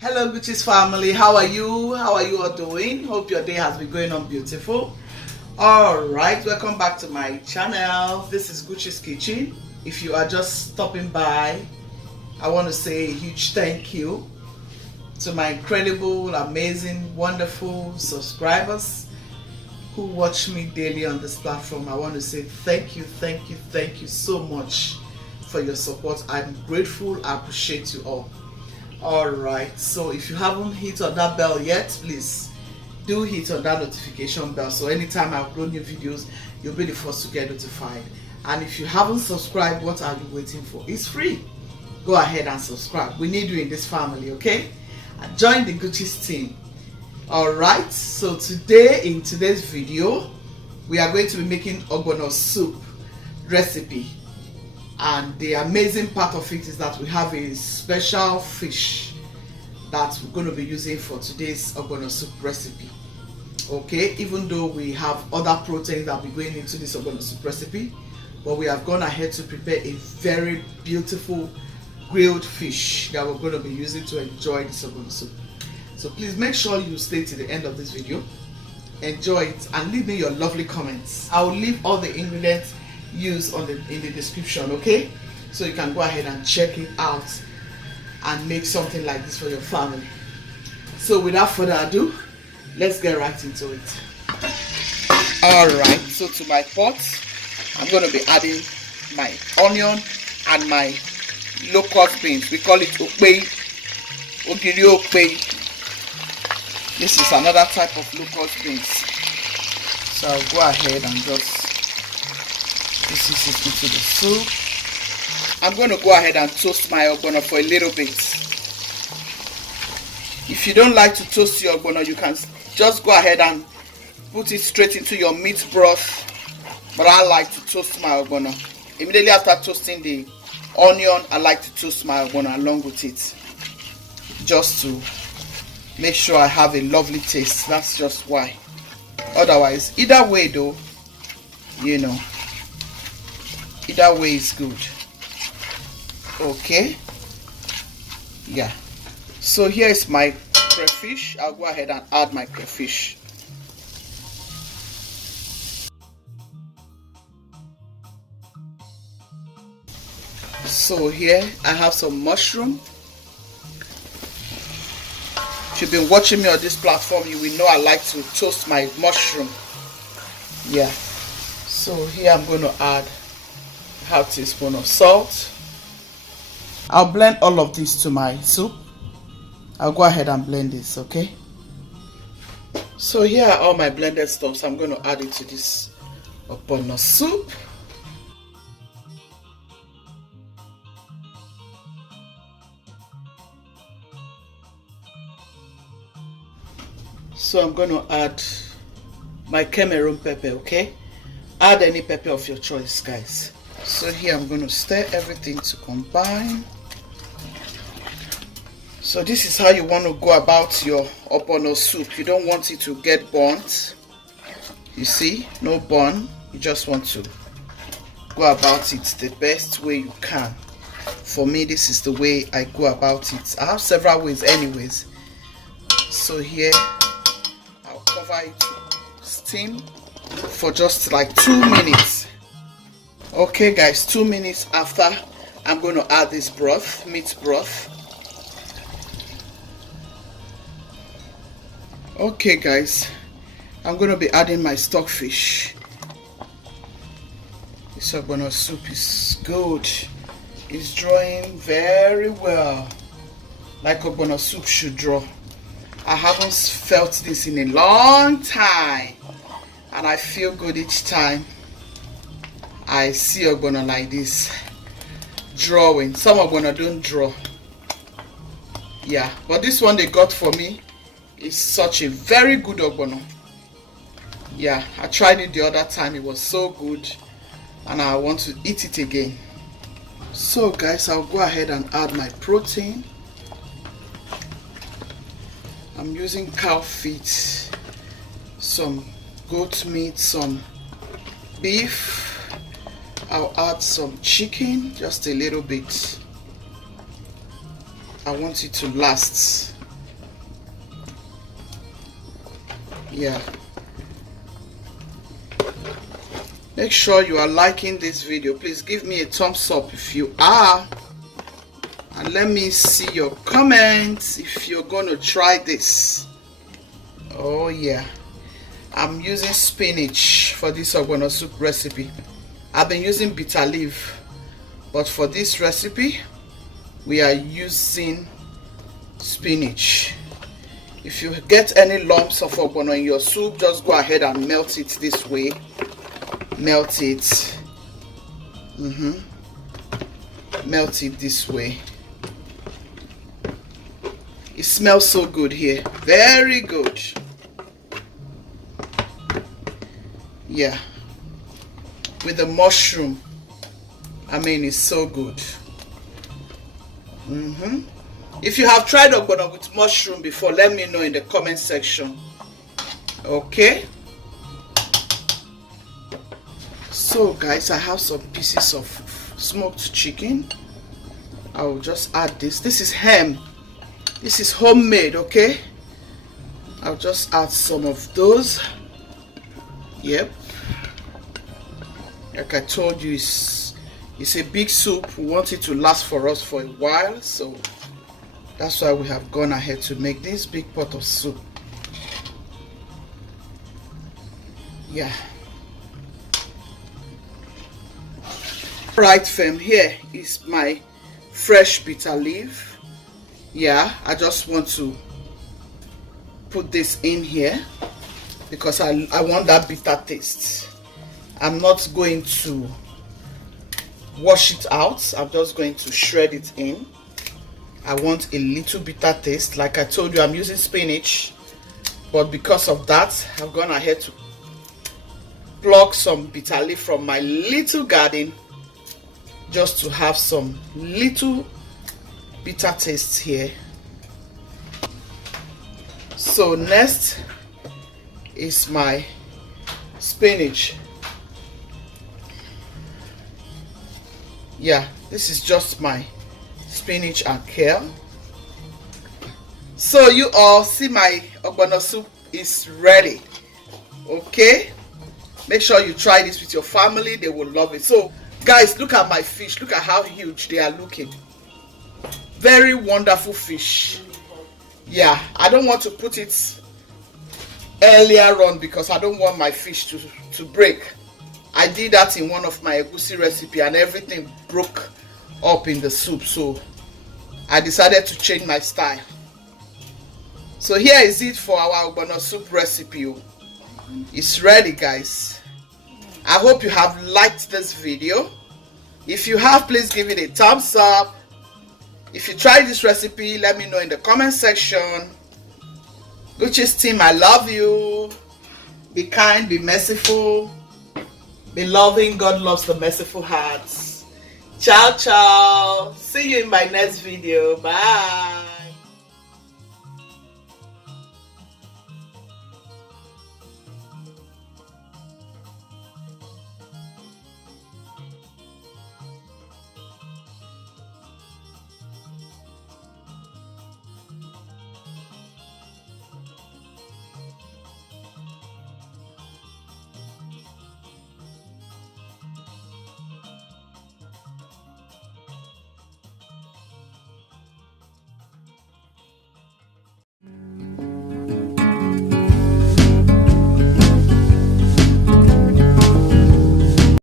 Hello Guchies family, how are you? How are you all doing? Hope your day has been going on beautiful. Alright, welcome back to my channel. This is Guchies Kitchen. If you are just stopping by, I want to say a huge thank you to my incredible, amazing, wonderful subscribers who watch me daily on this platform. I want to say thank you so much for your support. I'm grateful. I appreciate you all. Alright, so if you haven't hit on that bell yet, please do hit on that notification bell, so anytime I upload new videos, you'll be the first to get notified. And if you haven't subscribed, what are you waiting for? It's free. Go ahead and subscribe. We need you in this family, okay? And join the Guchies team. Alright, so today, in today's video, we are going to be making Ogbono soup recipe. And the amazing part of it is that we have a special fish that we're going to be using for today's Ogbono soup recipe. Okay, even though we have other proteins that will be going into this Ogbono soup recipe, but we have gone ahead to prepare a very beautiful grilled fish that we're going to be using to enjoy this Ogbono soup. So please make sure you stay to the end of this video, enjoy it, and leave me your lovely comments. I will leave all the ingredients used in the description, okay, so you can go ahead and check it out and make something like this for your family. So without further ado, let's get right into it. Alright, so to my pot, I'm going to be adding my onion and my locust beans. We call it OGIRI. This is another type of locust beans. So I'll go ahead and just this is it into the soup. I'm going to go ahead and toast my ogbono for a little bit. If you don't like to toast your ogbono, you can just go ahead and put it straight into your meat broth. But I like to toast my ogbono. Immediately after toasting the onion, I like to toast my ogbono along with it, just to make sure I have a lovely taste. That's just why. Otherwise, either way though, you know, either way is good. Okay, yeah, so here is my crayfish. I'll go ahead and add my crayfish. So here I have some mushroom. If you've been watching me on this platform, you will know I like to toast my mushroom. Yeah, so here I'm going to add half teaspoon of salt. I'll blend all of this to my soup. I'll go ahead and blend this, okay? So here are all my blended stuff. So I'm going to add it to this Ogbono soup. So I'm going to add my Cameroon pepper, okay? Add any pepper of your choice, guys. So here I'm going to stir everything to combine. So this is how you want to go about your Ogbono soup. You don't want it to get burnt. You see, no burn. You just want to go about it the best way you can. For me, this is the way I go about it. I have several ways anyways. So here I'll cover it to steam for just like 2 minutes. Okay guys, 2 minutes after, I'm going to add this broth, meat broth. Okay guys, I'm going to be adding my stockfish. This Ogbono soup is good. It's drawing very well, like Ogbono soup should draw. I haven't felt this in a long time, and I feel good each time I see ogbono like this drawing. Some ogbono don't draw. Yeah, but this one they got for me is such a very good ogbono. Yeah, I tried it the other time. It was so good, and I want to eat it again. So guys, I'll go ahead and add my protein. I'm using cow feet, some goat meat, some beef. I'll add some chicken, just a little bit. I want it to last. Yeah. Make sure you are liking this video. Please give me a thumbs up if you are. And let me see your comments if you're going to try this. Oh yeah. I'm using spinach for this ogbono soup recipe. I've been using bitter leaf, but for this recipe we are using spinach. If you get any lumps of ogbono in your soup, just go ahead and melt it this way. Melt it. Melt it this way. It smells so good here. Very good. Yeah. With the mushroom. I mean, it's so good. If you have tried ogbono with mushroom before, let me know in the comment section. Okay. So guys, I have some pieces of smoked chicken. I will just add this. This is ham. This is homemade, okay? I'll just add some of those. Yep. Like I told you, it's a big soup. We want it to last for us for a while, so that's why we have gone ahead to make this big pot of soup. Yeah. Right, fam, here is my fresh bitter leaf. Yeah, I just want to put this in here because I want that bitter taste. I'm not going to wash it out. I'm just going to shred it in. I want a little bitter taste. Like I told you, I'm using spinach, but because of that, I've gone ahead to pluck some bitter leaf from my little garden just to have some little bitter taste here. So next is my spinach. Yeah, this is just my spinach and kale. So you all see my ogbono soup is ready. Okay, make sure you try this with your family. They will love it. So guys, look at my fish. Look at how huge they are looking. Very wonderful fish. Yeah, I don't want to put it earlier on because I don't want my fish to break. I did that in one of my egusi recipe and everything broke up in the soup, so I decided to change my style. So here is it for our ogbono soup recipe. It's ready, guys. I hope you have liked this video. If you have, please give it a thumbs up. If you tried this recipe, let me know in the comment section. Guchies team, I love you. Be kind, be merciful, be loving. God loves the merciful hearts. Ciao, ciao. See you in my next video. Bye.